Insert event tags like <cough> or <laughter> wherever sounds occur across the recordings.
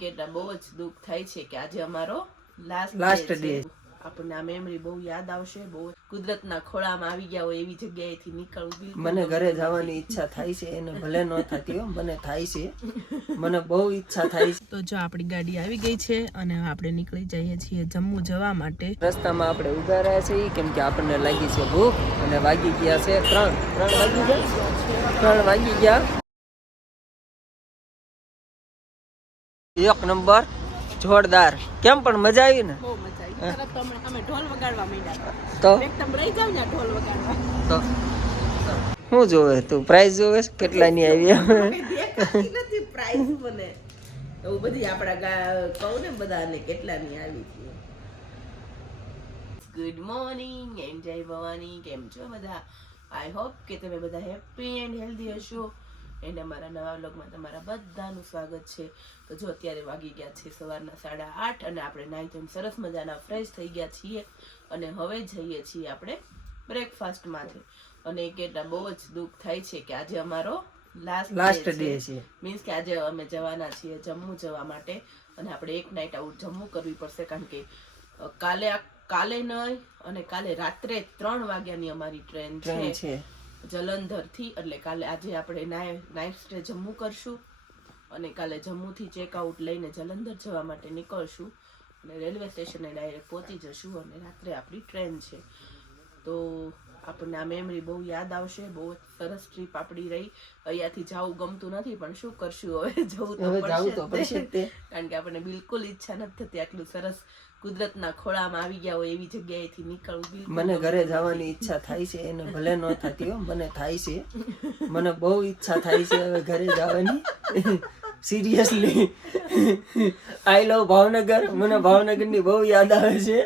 કેટલા બહુ જ દુઃખ થાય છે કે આજે અમારો લાસ્ટ ડે આપણને આ મેમરી બહુ યાદ આવશે બહુ કુદરતના ખોળામાં આવી ગયા હોય એવી જગ્યાએથી નીકળવું મને ઘરે જવાની ઈચ્છા થાય છે એને ભલે ન થતી હોય મને થાય છે. મને બહુ ઈચ્છા થાય છે. તો જો આપણી ગાડી આવી ગઈ છે અને આપણે નીકળી જઈએ છીએ જમ્મુ જવા માટે. રસ્તામાં આપણે ઊભા રહ્યા છીએ કેમ કે આપણને લાગી છે ભૂખ અને વાગી ગયા છે ત્રણ. ત્રણ વાગી ગયા? ત્રણ વાગી ગયા? એક નંબર જોરદાર. કેમ પણ મજા આવી ને? તો ને શું જોવે? તું પ્રાઇસ જોવે કેટલા ની આવી પ્રાઇસ <laughs> મને. એવું બધી આપણા કહું ને બધાને કેટલાની આવી છે. ગુડ મોર્નિંગ એન્ડ જય ભવાની કેમ છો બધા? આઈ હોપ કે તમે બધા હેપી એન્ડ હેલ્ધી હશો. એન્ડ અમારા નવા વ્લોગમાં તમારા બધાનું સ્વાગત છે. તો જો અત્યારે વાગી ગયા છે સવારના સાડા આઠ અને આપણે નાહી ધોઈને સરસ મજાના ફ્રેશ થઈ ગયા છીએ અને હવે જઈએ છીએ આપણે બ્રેકફાસ્ટમાંથી અને કેટલા બહુ જ દુઃખ થાય છે કે આજે અમારો લાસ્ટ ડે છે. મીન્સ કે આજે અમે જવાના છીએ જમ્મુ જવા માટે અને આપણે એક નાઇટ આઉટ જમ્મુ કરવી પડશે કારણ કે કાલે કાલે નહીં અને કાલે રાત્રે ત્રણ વાગ્યાની અમારી ટ્રેન છે. જલંધરથી, એટલે કાલે આજે આપણે નાઇટ સ્ટે જમ્મુ કરશું અને કાલે જમ્મુથી ચેકઆઉટ લઈને જલંધર જવા માટે નીકળશું અને રેલવે સ્ટેશને ડાયરેક્ટ પહોંચી જશું અને રાત્રે આપણી ટ્રેન છે. તો આપણને આ મેમરી બહુ યાદ આવશે બહુ સરસ ટ્રીપ આપણી રહી. અહીંયાથી જવું ગમતું નથી પણ શું કરશું હવે? <laughs> જવું તો હવે જાવું તો પડશે. <laughs> કારણ કે આપણને બિલકુલ ઈચ્છા નથી થતી આટલું સરસ કુદરતના ખોળામાં આવી ગયા હોય એવી જગ્યાએથી નીકળવું. મને ઘરે જવાની ઈચ્છા થાય છે એને ભલે ન <laughs> થતી હોય મને થાય છે. મને બહુ ઈચ્છા થાય છે હવે ઘરે જવાની. Seriously I love Bhavnagar. મને ભાવનગરની બહુ યાદ આવે છે.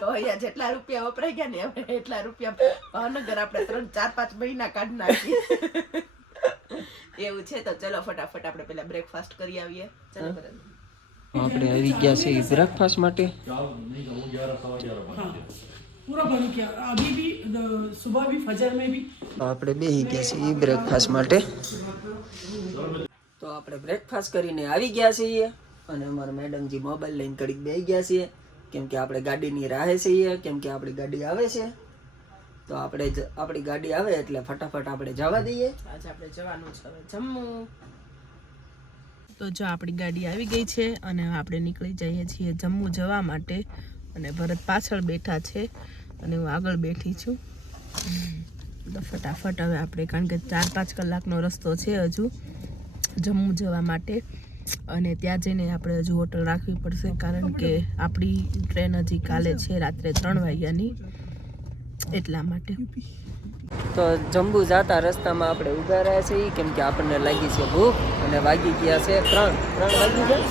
તો અહીંયા જેટલા રૂપિયા વપરાઈ ગયા ને આપણે એટલા રૂપિયા ભાવનગર આપણે ત્રણ ચાર પાંચ મહિના કાઢી નાખીએ એવું છે તો ચલો ફટાફટ આપણે પેલા બ્રેકફાસ્ટ કરી આવીએ. ચલો આપણે આવી ગયા છે બ્રેકફાસ્ટ માટે. છીએ બ્રેકફાસ્ટ માટે. તો આપણે બ્રેકફાસ્ટ કરીને આવી ગયા છીએ અને અમારા મેડમજી મોબાઈલ લઈને કડીક બે ગયા છીએ. કેમ કે આપણે ગાડીની રાહે છીએ, કેમ કે આપણી ગાડી આવે છે. તો આપણે આપણી ગાડી આવે એટલે ફટાફટ આપણે જવા દઈએ. આજે આપણે જવાનું છે હવે જમ્મુ તો જો આપણી ગાડી આવી ગઈ છે અને આપણે નીકળી જઈએ છીએ જમ્મુ જવા માટે. અને ભરત પાછળ બેઠા છે અને હું આગળ બેઠી છું. તો ફટાફટ હવે આપણે, કારણ કે ચાર પાંચ કલાકનો રસ્તો છે હજુ જમ્મુ જવા માટે. અને ત્યાં જઈને આપણે હજુ હોટલ રાખવી પડશે, કારણ કે આપણી ટ્રેન હજી કાલે છે રાત્રે ત્રણ વાગ્યાની એટલા માટે. તો જંબુ જતા રસ્તામાં આપણે ઊભા રહ્યા છીએ, કેમ કે આપણને લાગી છે ભૂખ અને વાગી ગયા છે ત્રણ. ત્રણ વાગી ગયા?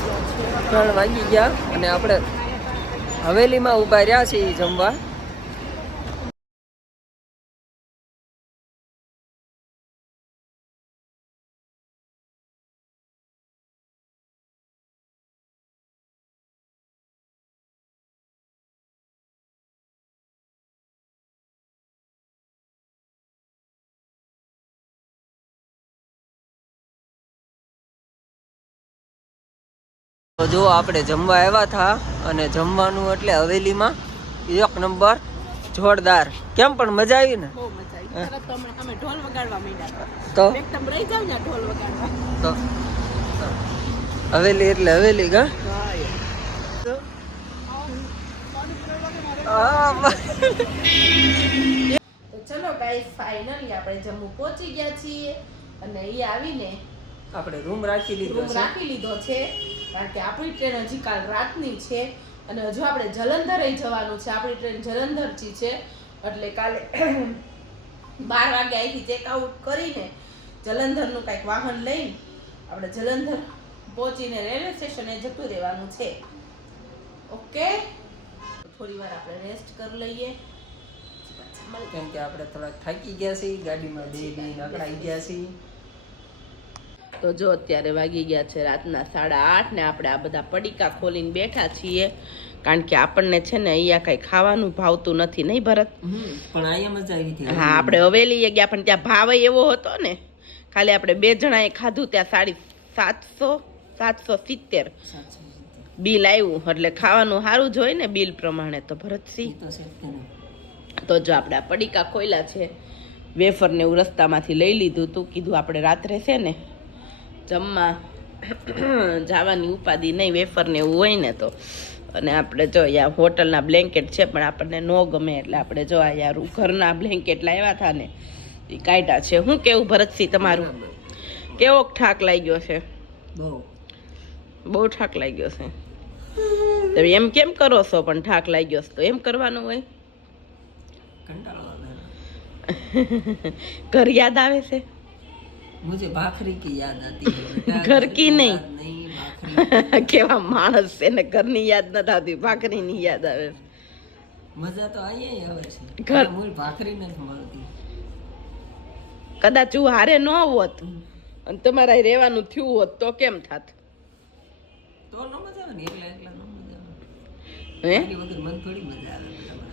ત્રણ વાગી ગયા અને આપણે હવેલીમાં ઊભા રહ્યા છીએ જમવા. તો જો આપણે જમવા આવ્યા હતા અને જમવાનું એટલે હવેલીમાં એક નંબર જોરદાર. કેમ પણ મજા આવી ને? તો હવેલી એટલે હવેલી તો ચલો ગાઈસ ફાઇનલી આપણે જમ્મુ પહોંચી ગયા છીએ. અને એ આવીને આપણે રૂમ રાખી લીધો રૂમ રાખી લીધો છે. કારણ કે આપણી ટ્રેન હજી કાલ રાતની છે અને હજુ આપણે જલંધર જવાનું છે. આપણી ટ્રેન જલંધરથી છે. એટલે કાલે બાર વાગે અહીંથી ચેકઆઉટ કરીને જલંધરનું કાંઈક વાહન લઈને આપણે જલંધર પહોંચીને રેલવે સ્ટેશને જતું રહેવાનું છે. ઓકે? થોડી વાર આપણે રેસ્ટ કરી લઈએ. કેમ કે આપણે થોડાક થાકી ગયા છીએ ગાડીમાં બે બે નકળાઈ ગયા છીએ. તો જો અત્યારે વાગી ગયા છે રાતના સાડા આઠ ને આપણે આ બધા પડીકા ખોલીને બેઠા છીએ. કારણ કે આપણને છે ને અહીંયા કઈ ખાવાનું ભાવતું નથી નહીં ભરત? પણ અહીંયા મજા આવી હતી. હા આપણે હવેલી ગયા પણ ત્યાં ભાવ એવો હતો ને ખાલી આપણે બે જણાએ ખાધું ત્યાં સાડી સાતસો સાતસો સિત્તેર બિલ આવ્યું એટલે ખાવાનું સારું જ હોય ને બિલ પ્રમાણે તો ભરતસિંહ તો જ આપણે આ પડીકા ખોયલા છે વેફર ને એવું રસ્તામાંથી લઈ લીધું તું કીધું આપણે રાત્રે છે ને જમવા <clears throat> જવાની ઉપાધિ નહીં વેફર ને એવું હોય ને તો. અને આપણે જો યાર હોટલના બ્લેન્કેટ છે પણ આપણને ન ગમે એટલે આપણે જો અહીંયા યાર ઘરના બ્લેન્કેટ લાવ્યા હતા ને એ કાઢ્યા છે. શું કેવું ભરતસિંહ તમારું? કેવો ઠાક લાગ્યો છે? બહુ. બહુ ઠાક લાગ્યો છે. તમે એમ કેમ કરો છો પણ ઠાક લાગ્યો છે? તો એમ કરવાનું હોય? <laughs> ઘર યાદ આવે છે? मुझे भाखरी की याद आती है घर की કેવા માણસ છે ને ઘરની યાદ ન આવતી ભાખરીની યાદ આવે. મજા તો અહીંયા આવે છે. ઘર મૂળ ભાખરી નથી મળતી. કદાચ હું હારે ન હોત અને તમારા રહેવાનું થયું હોત તો કેમ થાત? તો ન મજા આવે ને એકલા એકલા હે.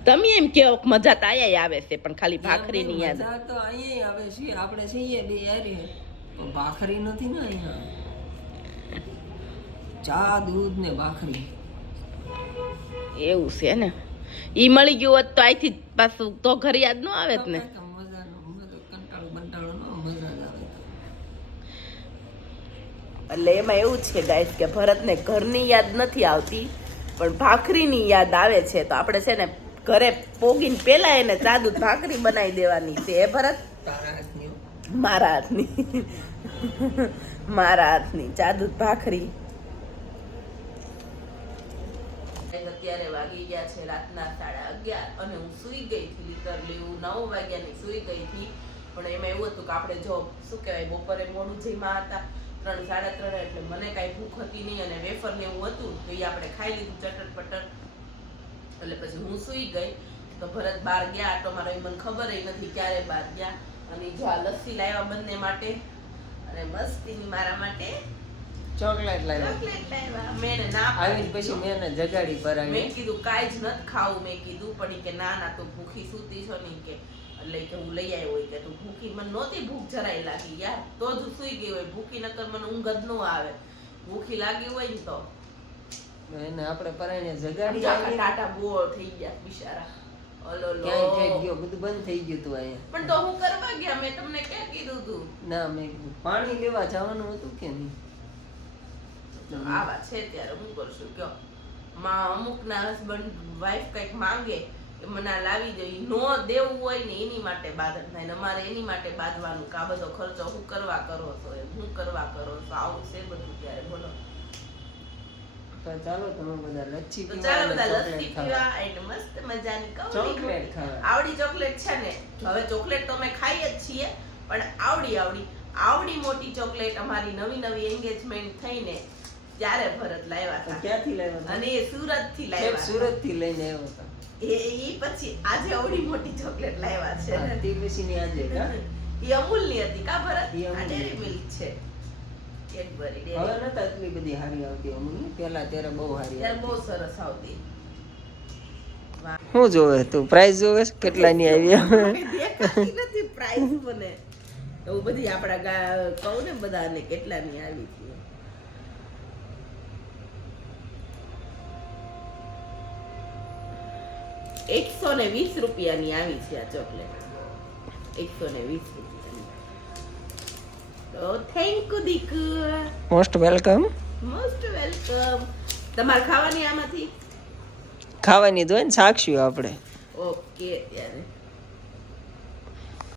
તમે એમ કે મજા તો આયા આવે છે પણ ખાલી ભાખરીની યાદ. તો અહીંયા આવે છે. આપણે છીએ બે યારી પણ ભાખરી નથી ને અહીંયા. ચા દૂધ ને ભાખરી. એવું છે ને? ઈ મળી ગયું હોત તો જ પાછું તો ઘર યાદ ન આવે ને. એટલે એમાં એવું છે ગાઈસ કે ભરતને ઘરની યાદ નથી આવતી. પણ ભાખરીની યાદ આવે છે તો આપણે છે ને ઘરે પોગીને પેલા એને ચાદુ ભાખરી બનાવી દેવાની છે ભરત? મારા હાથની. મારા હાથની ચાદુ ભાખરી. અત્યારે વાગી ગયા છે રાતના સાડા અગિયાર અને હું સૂઈ ગઈ હતી લિટરલી હું નવ વાગ્યાની સૂઈ ગઈ હતી. પણ એમાં એવું હતું કે આપણે જો શું કહેવાય બપોરે મોડું જઈમાં હતા. ત્રણ સાડા ત્રણ એટલે મને કાંઈ ભૂખ હતી નહીં અને વેફર ને એવું હતું તો એ આપણે ખાઈ લીધું ચટર પટર. એટલે પછી હું સૂઈ ગઈ તો ભરત બહાર ગયા તો મારો એ મને ખબર નથી ક્યારે બહાર ગયા. અને જો આ લસ્સી લાવ્યા બંને માટે. અને મસ્તીની મારા માટે ચોકલેટ લાવ્યા. મેં ના આવી પછી મેં એને જગાડી પર મેં કીધું કાંઈ જ નથી ખાવું મેં કીધું પણ કે ના ના તો ભૂખી સૂતી છો ને કે એટલે કે હું લઈ આવ્યો હોય કે તું ભૂખી. મને નહોતી ભૂખ જરાય લાગી યાર. તો જ સુઈ ગઈ હોય ભૂખી નકર મને ઊંઘ જ ન આવે. ભૂખી લાગી હોય ને તો. એને આપણે પરાઈને જગાડી આવી ટાટા બોળ થઈ ગયા બિચારા. ઓલો લો ક્યાંય ગયો? બધું બંધ થઈ ગયું તું અહીંયા. પણ તો હું કરવા ગયા? મેં તમને ક્યાં કીધું તું? ના મેં પાણી લેવા જવાનું હતું કે નહીં? આવા છે ત્યારે હું કરશું. કયો? માં અમુકના હસબન્ડ વાઈફ કંઈક માંગે કે લાવી દે ઈ નો દેવું હોય ને એની માટે થાય ને અમારે એની માટે બાંધવાનું કે આ બધો ખર્ચો હું કરવા કરો છો એમ હું કરવા કરો છો આવું છે બધું ત્યારે બોલો. તો ચાલો તમે બધા લચ્છી તો ચાલો બધા લચ્છી પીવા એટલે મસ્ત મજાની ચોકલેટ આવડી ચોકલેટ છે ને હવે ચોકલેટ તો અમે ખાઈએ જ છીએ પણ આવડી આવડી. આવડી મોટી ચોકલેટ અમારી નવી નવી એન્ગેજમેન્ટ થઈને ત્યારે ભરત લાવ્યા હતા. ક્યાંથી લાવ્યા અને એ સુરતથી લાવ્યા સુરતથી લઈને આવ્યો હતો. એ ઈ પછી આજે આવડી મોટી ચોકલેટ લાવ્યા છે. ને તે ની આજે કા? એ અમૂલની હતી કા ભરત? આ ડેરી મિલ્ક છે. કેડબરી હવે નતા એટલી બધી હારી આવતી અમૂલની? પેલા ત્યારે બહુ હારી ત્યારે બહુ સરસ આવતી. શું જોવે? તું પ્રાઇસ જોવે કેટલા ની આવી <laughs> દેખાતી નથી પ્રાઇસ મને. એવું બધી આપણા કહું ને બધાને કેટલા ની આવી હતી. એકસો ને વીસ રૂપિયાની આવી છે આ ચોકલેટ. એકસો ને વીસ રૂપિયાની. તો થેન્ક યુ દીક. મોસ્ટ વેલકમ મોસ્ટ વેલકમ તમારે ખાવાની આમાંથી? ખાવાની તો હોય ને સાક્ષી આપણે. ઓકે ત્યારે.